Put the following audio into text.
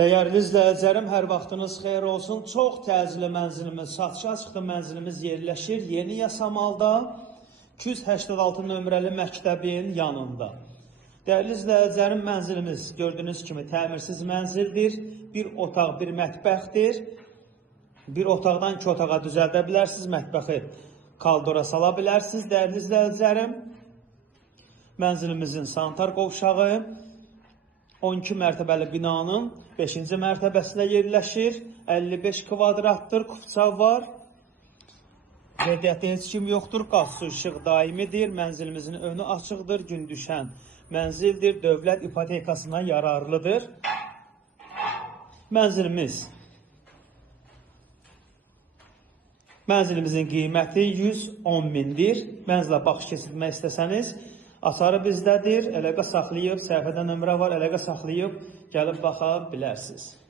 Dəyərli izləyicilərim, hər vaxtınız xeyir olsun. Çox təcili mənzilimiz, satışa çıxdı mənzilimiz yerləşir Yeni Yasamalda 286 nömrəli məktəbin yanında. Dəyərli izləyicilərim, mənzilimiz gördüyünüz kimi təmirsiz mənzildir. Bir otaq, bir mətbəxdir. Bir otaqdan iki otağa düzəldə bilərsiniz, mətbəxi kaldora sala bilərsiniz. Dəyərli izləyicilərim, mənzilimizin sanitar qovşağı 12 mərtəbəli binanın 5-ci mərtəbəsində yerləşir. 55 kvadratdır, kupça var. Radiatda heç kim yoxdur, qaz su işıq daimidir. Mənzilimizin önü açıqdır, gün düşən mənzildir. Dövlət ipotekasına yararlıdır. Mənzilimizin qiyməti 110 mindir. Mənzilə baxış keçirmək istəsəniz, açarı bizdədir. Əlaqə saxlayıb, səhifədə nömrə var, əlaqə saxlayıb gəlib baxa bilərsiniz.